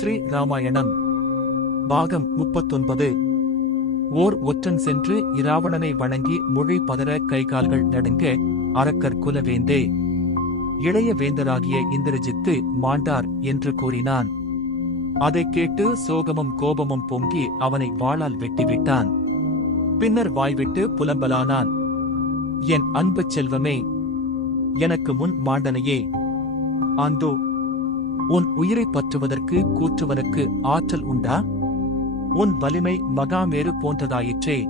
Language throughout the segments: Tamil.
ஸ்ரீ ராமாயணம் பாகம் 39. ஓர் ஒற்றன் சென்று இராவணனை வணங்கி மொழி பதற கைகால்கள் நடுங்க, அரக்கர் குலவேந்தே, இளைய வேந்தராகிய இந்திரஜித்து மாண்டார் என்று கூறினான். அதைக் கேட்டு சோகமும் கோபமும் பொங்கி அவனை வாளால் வெட்டிவிட்டான். பின்னர் வாய்விட்டு புலம்பலானான். என் அன்பு செல்வமே, எனக்கு முன் மாண்டனையே, ஆந்தோ உன் உயிரை பற்றுவதற்கு கூற்றுவனுக்கு ஆற்றல் உண்டா? உன் வலிமை மகாமேரு போன்றதாயிற்றே.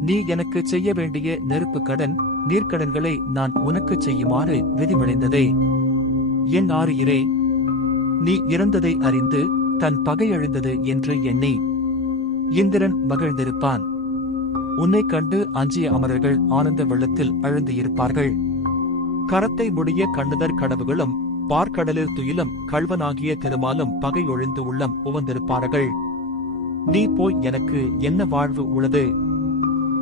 நீ எனக்கு செய்ய வேண்டிய நெருப்பு கடன் நீர்க்கடன்களை நான் உனக்கு செய்யுமாறு விதிவிளைந்ததே. என் ஆரியரே, நீ இறந்ததை அறிந்து தன் பகை அழிந்தது என்று எண்ணி இந்திரன் மகிழ்ந்திருப்பான். உன்னைக் கண்டு அஞ்சிய அமரர்கள் ஆனந்த வெள்ளத்தில் அழுந்து இருப்பார்கள். கரத்தை முடிய கண்ணுதற் கடவுகளும் பார்க்கடலில் துயிலும் கள்வனாகிய திருமாலும் பகை ஒழிந்து உள்ளம் உவந்திருப்பார்கள். நீ போய் எனக்கு என்ன வாழ்வு உள்ளது?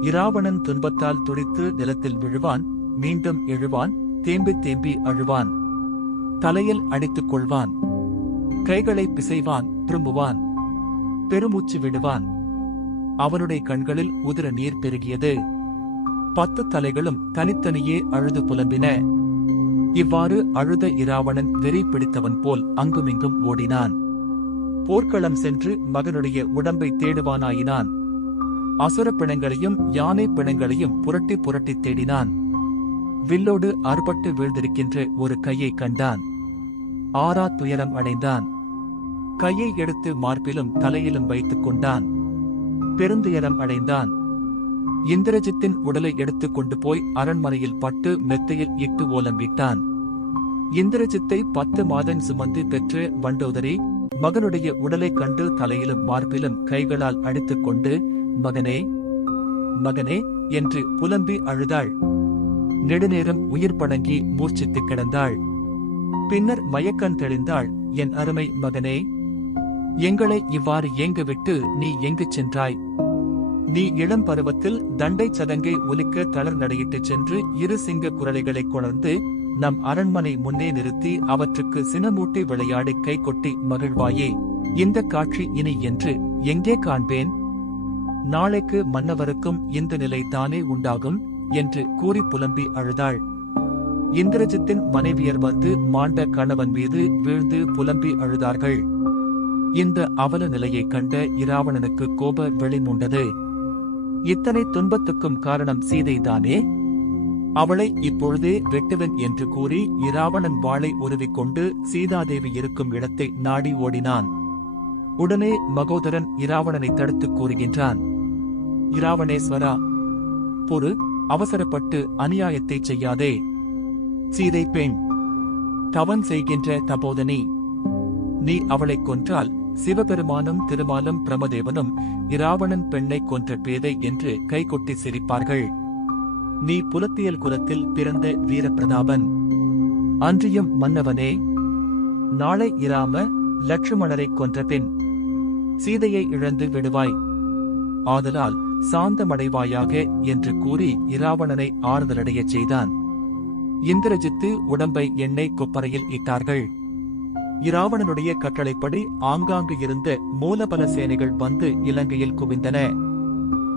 இராவணன் துன்பத்தால் துடித்து நிலத்தில் விழுவான், மீண்டும் எழுவான், தேம்பி தேம்பி அழுவான், தலையில் அடித்துக் கொள்வான், கைகளை பிசைவான், திரும்புவான், பெருமூச்சு விடுவான். அவனுடைய கண்களில் உதிர நீர் பெருகியது. 10 தலைகளும் தனித்தனியே அழுது புலம்பின. இவ்வாறு அழுத இராவணன் வெறி பிடித்தவன் போல் அங்குமிங்கும் ஓடினான். போர்க்களம் சென்று மகனுடைய உடம்பை தேடுவானாயினான். அசுர பிணங்களையும் யானை பிணங்களையும் புரட்டி புரட்டி தேடினான். வில்லோடு அறுபட்டு வீழ்ந்திருக்கின்ற ஒரு கையை கண்டான். ஆறா துயரம் அடைந்தான். கையை எடுத்து மார்பிலும் தலையிலும் வைத்துக் கொண்டான். பெருந்துயரம் அடைந்தான். இந்திரஜித்தின் உடலை எடுத்துக் கொண்டு போய் அரண்மனையில் பட்டு மெத்தையில் இட்டு ஓலம் விட்டான். இந்திரஜித்தை 10 மாதம் சுமந்து பெற்று வண்டோதரி மகனுடைய உடலைக் கண்டு தலையிலும் மார்பிலும் கைகளால் அடித்துக் கொண்டு, மகனே, மகனே என்று புலம்பி அழுதாள். நெடுநேரம் உயிர் பணங்கி மூர்ச்சித்து கிடந்தாள். பின்னர் மயக்கம் தெளிந்தாள். என் அருமை மகனே, எங்களை இவ்வாறு ஏங்க விட்டு நீ எங்கு சென்றாய்? நீ இளம் பருவத்தில் தண்டை சதங்கை ஒலிக்க தளர் நடையிட்டுச் சென்று 2 சிங்க குரலைகளைக் கொணர்ந்து நம் அரண்மனை முன்னே நிறுத்தி அவற்றுக்கு சினமூட்டி விளையாடி கை கொட்டி மகிழ்வாயே. இந்த காட்சி இனி என்று எங்கே காண்பேன்? நாளைக்கு மன்னவருக்கும் இந்த நிலை தானே உண்டாகும் என்று கூறி புலம்பி அழுதாள். இந்திரஜித்தின் மனைவியர் வந்து மாண்ட கணவன் மீது வீழ்ந்து புலம்பி அழுதார்கள். இந்த அவல நிலையைக் கண்ட இராவணனுக்கு கோப வெளிமுண்டது. இத்தனை துன்பத்துக்கும் காரணம் சீதைதானே? அவளை இப்பொழுதே வெட்டுவன் என்று கூறி இராவணன் வாளை உருவிக்கொண்டு சீதாதேவி இருக்கும் இடத்தை நாடி ஓடினான். உடனே மகோதரன் இராவணனை தடுத்துக் கூறுகின்றான். இராவணேஸ்வரா, பொறு, அவசரப்பட்டு அநியாயத்தை செய்யாதே. சீதை பெண், தவன் செய்கின்ற தபோதனி. நீ அவளைக் கொன்றால் சிவபெருமானும் திருமாலும் பிரமதேவனும் இராவணன் பெண்ணை கொன்ற பேதை என்று கைகொட்டி சிரிப்பார்கள். நீ புலத்தியல் குலத்தில் பிறந்த வீரப்பிரதாபன். அன்றியும் மன்னவனே, நாளை இராம லட்சுமணரைக் கொன்ற பின் சீதையை இழந்து விடுவாய். ஆதலால் சாந்தமடைவாயாக என்று கூறி இராவணனை ஆறுதலடையச் செய்தான். இந்திரஜித்து உடம்பை எண்ணெய் கொப்பரையில் இட்டார்கள். இராவணனுடைய கட்டளைப்படி ஆங்காங்கு இருந்த மூலபல சேனைகள் வந்து இலங்கையில் குவிந்தன.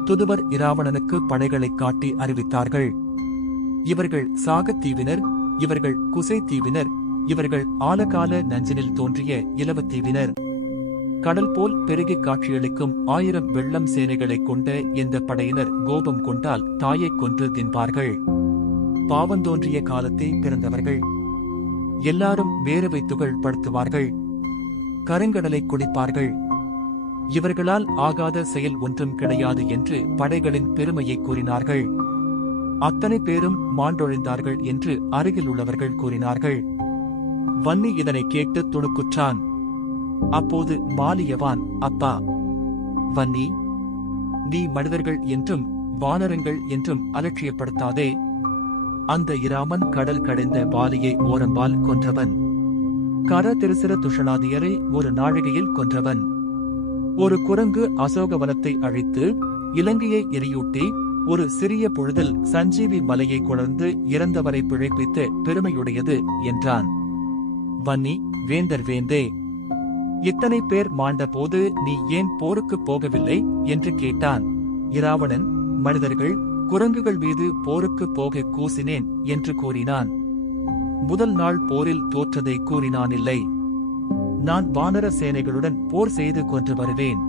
துதுவர் இராவணனுக்கு படைகளைக் காட்டி அறிவித்தார்கள். இவர்கள் சாகத்தீவினர், இவர்கள் குசை தீவினர், இவர்கள் ஆலகால நஞ்சினில் தோன்றிய இலவத்தீவினர். கடல் போல் பெருகி காட்சியளிக்கும் 1000 வெள்ளம் சேனைகளைக் கொண்ட இந்த படையினர் கோபம் கொண்டால் தாயைக் கொன்று தின்பார்கள். பாவந்தோன்றிய காலத்தை பிறந்தவர்கள். எல்லாரும் வேர்வை துகள் படுத்துவார்கள். கருங்கடலை குடிப்பார்கள். இவர்களால் ஆகாத செயல் ஒன்றும் கிடையாது என்று படைகளின் பெருமையை கூறினார்கள். அத்தனை பேரும் மாண்டொழிந்தார்கள் என்று அருகில் உள்ளவர்கள் கூறினார்கள். வன்னி இதனை கேட்டு துணுக்குற்றான். அப்போது மாலியவான், அப்பா வன்னி, நீ மனிதர்கள் என்றும் வானரங்கள் என்றும் அலட்சியப்படுத்தாதே. அந்த இராமன் கடல் கடைந்த வாலியை ஓரம்பால் கொன்றவன். கர திருசிர துஷணாதியரை ஒரு நாழிகையில் கொன்றவன். ஒரு குரங்கு அசோகவனத்தை அழித்து இலங்கையை எரியூட்டி ஒரு சிறிய பொழுதில் சஞ்சீவி மலையை கொணர்ந்து இறந்தவரை பிழைப்பித்த பெருமையுடையது என்றான். வன்னி, வேந்தர் வேந்தே, இத்தனை பேர் மாண்ட போது நீ ஏன் போருக்கு போகவில்லை என்று கேட்டான். இராவணன், மனிதர்கள் குரங்குகள் மீது போருக்கு போக கூசினேன் என்று கூறினான். முதல் நாள் போரில் தோற்றதை கூறினானில்லை. நான் வானர சேனைகளுடன் போர் செய்து கொன்று வருவேன்.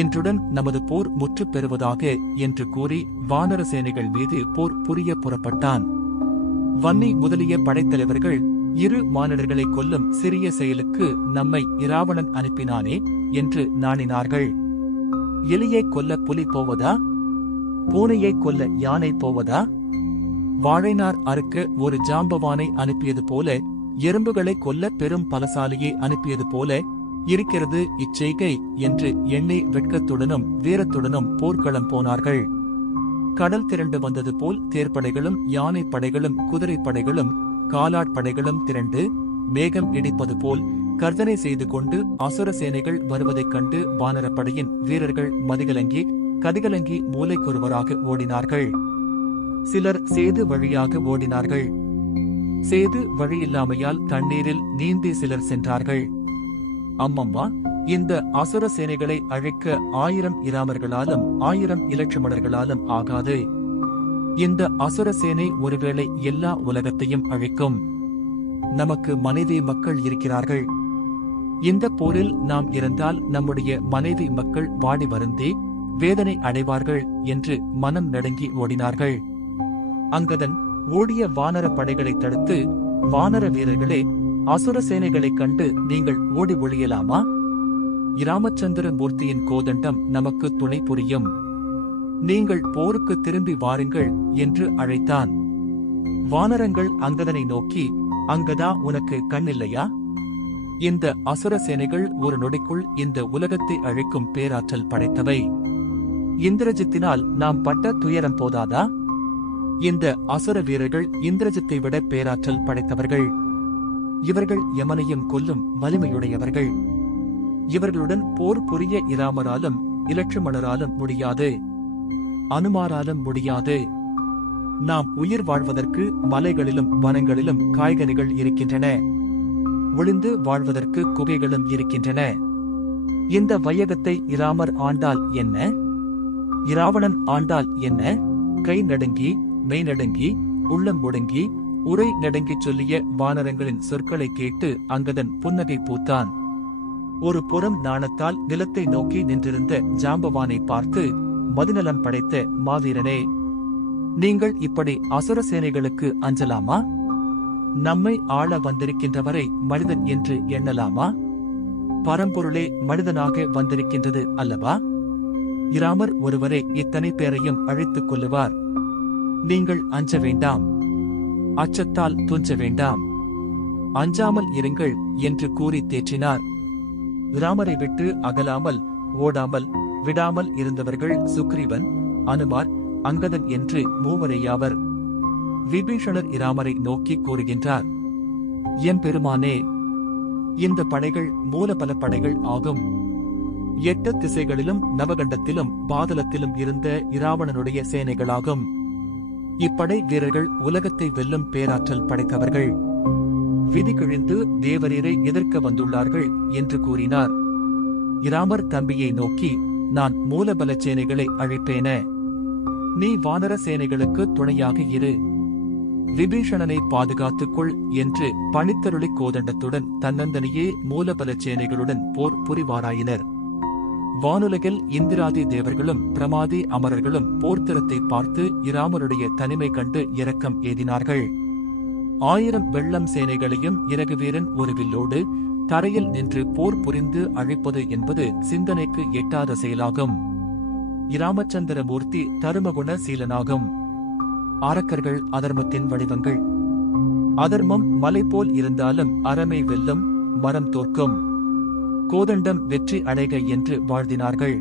இன்றுடன் நமது போர் முற்று பெறுவதாக என்று கூறி வானர சேனைகள் மீது போர் புரிய புறப்பட்டான். வன்னி முதலிய படைத்தலைவர்கள் இரு மானிடர்களை கொல்லும் சிறிய செயலுக்கு நம்மை இராவணன் அனுப்பினானே என்று நாணினார்கள். எலியை கொல்ல புலி போவதா? பூனையை கொல்ல யானை போவதா? வாழைநார் அறுக்க ஒரு ஜாம்பவானை அனுப்பியது போல, எறும்புகளை கொல்ல பெரும் பலசாலியை அனுப்பியது போல இருக்கிறது இச்செய்கை என்று எண்ணி வெட்கத்துடனும் வீரத்துடனும் போர்க்களம் போனார்கள். கடல் திரண்டு வந்தது போல் தேர்ப்படைகளும் யானை படைகளும் குதிரை படைகளும் காலாட்படைகளும் திரண்டு மேகம் இடிப்பது போல் கர்ஜனை செய்து கொண்டு அசுர சேனைகள் வருவதைக் கண்டு வானரப்படையின் வீரர்கள் மதிகலங்கி கதிகலங்கி மூலைக்கொருவராக ஓடினார்கள். சிலர் சேது வழியாக ஓடினார்கள். சேது வழியில்லாமையால் தண்ணீரில் நீந்தி சிலர் சென்றார்கள். அம்மம்மா, இந்த அசுர சேனைகளை அழிக்க 1000 இராமர்களாலும் 1000 இலட்சுமணர்களாலும் ஆகாது. இந்த அசுர சேனை ஒருவேளை எல்லா உலகத்தையும் அழிக்கும். நமக்கு மனைவி மக்கள் இருக்கிறார்கள். இந்த போரில் நாம் இறந்தால் நம்முடைய மனைவி மக்கள் வாடி வருந்தி வேதனை அடைவார்கள் என்று மனம் நடுங்கி ஓடினார்கள். அங்கதன் ஓடிய வானர படைகளை தடுத்து, வானர வீரர்களே, அசுர சேனைகளைக் கண்டு நீங்கள் ஓடி ஒழியலாமா? இராமச்சந்திர மூர்த்தியின் கோதண்டம் நமக்கு துணை புரியும். நீங்கள் போருக்கு திரும்பி வாருங்கள் என்று அழைத்தான். வானரங்கள் அங்கதனை நோக்கி, அங்கதா, உனக்கு கண்ணில்லையா? இந்த அசுர சேனைகள் ஒரு நொடிக்குள் இந்த உலகத்தை அழிக்கும் பேராற்றல் படைத்தவை. இந்திரஜித்தினால் நாம் பட்ட துயரம் போதாதா? இந்த அசுர வீரர்கள் இந்திரஜித்தை விட பேராற்றல் படைத்தவர்கள். இவர்கள் யமனையும் கொல்லும் வலிமையுடையவர்கள். இவர்களுடன் போர் புரிய இராமராலும் இலட்சுமணராலும் முடியாது, அனுமாராலும் முடியாது. நாம் உயிர் வாழ்வதற்கு மலைகளிலும் வனங்களிலும் காய்கனிகள் இருக்கின்றன. ஒளிந்து வாழ்வதற்கு குகைகளும் இருக்கின்றன. இந்த வையகத்தை இராமர் ஆண்டால் என்ன? இராவணன் ஆண்டால் என்ன? கை நடுங்கி, மெய் நடுங்கி, உள்ளம் ஒடுங்கி, உரை நடுங்கிச் சொல்லிய வானரங்களின் சொற்களை கேட்டு அங்கதன் புன்னகை பூத்தான். ஒரு புறம் நாணத்தால் நிலத்தை நோக்கி நின்றிருந்த ஜாம்பவானை பார்த்து, மதிநலம் படைத்த மாவீரனே, நீங்கள் இப்படி அசுர சேனைகளுக்கு அஞ்சலாமா? நம்மை ஆள வந்திருக்கின்றவரை மனிதன் என்று எண்ணலாமா? பரம்பொருளே மனிதனாக வந்திருக்கின்றது அல்லவா? இராமர் ஒருவரே இத்தனை பேரையும் அழைத்துக் கொள்ளுவார். நீங்கள் அஞ்ச வேண்டாம். அச்சத்தால் துஞ்ச வேண்டாம். அஞ்சாமல் இருங்கள் என்று கூறி தேற்றினார். இராமரை விட்டு அகலாமல் ஓடாமல் விடாமல் இருந்தவர்கள் சுக்ரீவன், அனுமார், அங்கதன் என்று மூவரேயாவர். விபீஷணர் இராமரை நோக்கி கூறுகின்றார், எம்பெருமானே, இந்த படைகள் மூலபல படைகள் ஆகும். 8 திசைகளிலும் நவகண்டத்திலும் பாதலத்திலும் இருந்த இராவணனுடைய சேனைகளாகும். இப்படை வீரர்கள் உலகத்தை வெல்லும் பேராற்றல் படைத்தவர்கள். விதி கிழிந்து தேவரீரை எதிர்க்க வந்துள்ளார்கள் என்று கூறினார். இராமர் தம்பியை நோக்கி, நான் மூலபல சேனைகளை அழைப்பேன, நீ வானர சேனைகளுக்கு துணையாக இரு. விபீஷணனை பாதுகாத்துக்கொள் என்று பணித்தருளி கோதண்டத்துடன் தன்னந்தனியே மூலபல சேனைகளுடன் போர் புரிவாராயினர். வானுலகில் இந்திராதி தேவர்களும் பிரமாதி அமரர்களும் போர்த்திறத்தை பார்த்து இராமருடைய தனிமை கண்டு இரக்கம் ஏதினார்கள். 1000 வெள்ளம் சேனைகளையும் இறகுவீரன் ஒரு வில்லோடு தரையில் நின்று போர் புரிந்து அழிப்பது என்பது சிந்தனைக்கு எட்டாத செயலாகும். இராமச்சந்திரமூர்த்தி தருமகுண சீலனாகும். அரக்கர்கள் அதர்மத்தின் வடிவங்கள். அதர்மம் மலை போல் இருந்தாலும் அறமை வெல்லும், மரம் தோற்கும். கோதண்டம் வெற்றி அடைக என்று வாழ்த்தினார்கள்.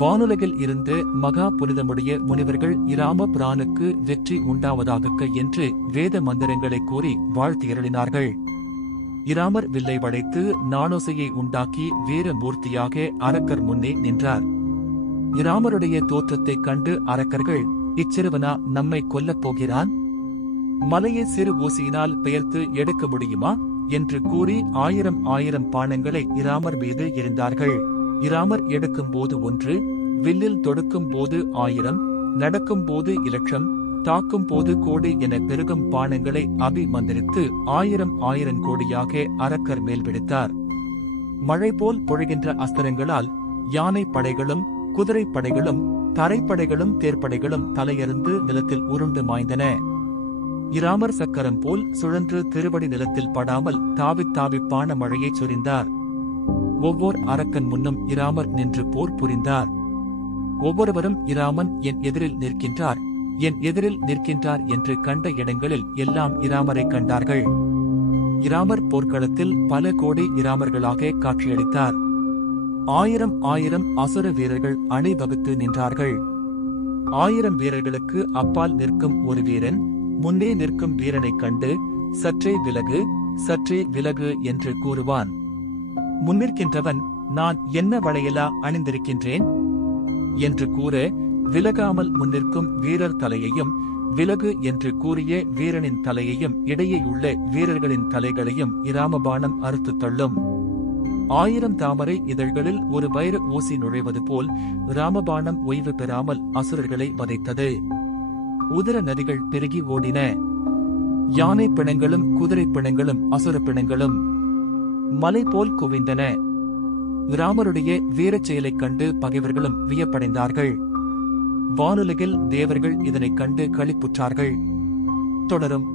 வானுலகில் இருந்து மகா புனிதமுடைய முனிவர்கள் இராம பிரானுக்கு வெற்றி உண்டாவதாக என்று வேத மந்திரங்களை கூறி வாழ்த்தியருளினார்கள். இராமர் வில்லை வளைத்து நாணோசையை உண்டாக்கி வீர மூர்த்தியாக அரக்கர் முன்னே நின்றார். இராமருடைய தோற்றத்தைக் கண்டு அரக்கர்கள், இச்சிறுவனா நம்மை கொல்லப் போகிறான்? மலையை சிறு ஊசியினால் பெயர்த்து எடுக்க முடியுமா என்று கூறி 1000 பானங்களை இராமர் மீது எறிந்தார்கள். இராமர் எடுக்கும் போது 1, வில்லில் தொடுக்கும் போது 1000, நடக்கும் போது 1,00,000, தாக்கும் போது கோடி என பெருகும் பானங்களை அபிமந்திரித்து 1000 கோடியாக அரக்கர் மேல் விடுத்தார். மழை போல் பொழிகின்ற அஸ்திரங்களால் யானை படைகளும் குதிரை படைகளும் தரைப்படைகளும் தேர்ப்படைகளும் தலையறிந்து நிலத்தில் உருண்டு மாய்ந்தன. இராமர் சக்கரம் போல் சுழன்று திருவடி நிலத்தில் படாமல் தாவி பான மழையைச் சொரிந்தார். ஒவ்வொரு அரக்கன் முன்னும் இராமர் நின்று போர் புரிந்தார். ஒவ்வொருவரும் இராமன் என் எதிரில் நிற்கின்றார் என்று கண்ட இடங்களில் எல்லாம் இராமரை கண்டார்கள். இராமர் போர்க்களத்தில் பல கோடி இராமர்களாக காட்சியளித்தார். 1000 அசுர வீரர்கள் அணிவகுத்து நின்றார்கள். 1000 வீரர்களுக்கு அப்பால் நிற்கும் ஒரு வீரன் முன்னே நிற்கும் வீரனைக் கண்டு சற்றே விலகு என்று கூறுவான். முன்னிற்கின்றவன் நான் என்ன வளையலா அணிந்திருக்கின்றேன் என்று கூற, விலகாமல் முன்னிற்கும் வீரர் தலையையும் விலகு என்று கூறிய வீரனின் தலையையும் இடையேயுள்ள வீரர்களின் தலைகளையும் இராமபாணம் அறுத்து தள்ளும். 1000 தாமரை இதழ்களில் ஒரு வைர ஊசி நுழைவது போல் இராமபாணம் ஓய்வு பெறாமல் அசுரர்களை வதைத்தது. உதிர நதிகள் பெருகி ஓடின. யானை பிணங்களும் குதிரை பிணங்களும் அசுர பிணங்களும் மலை போல் குவிந்தன. இராமருடைய வீரச் செயலைக் கண்டு பகைவர்களும் வியப்படைந்தார்கள். வானுலகில் தேவர்கள் இதனைக் கண்டு களிப்புற்றார்கள். தொடரும்.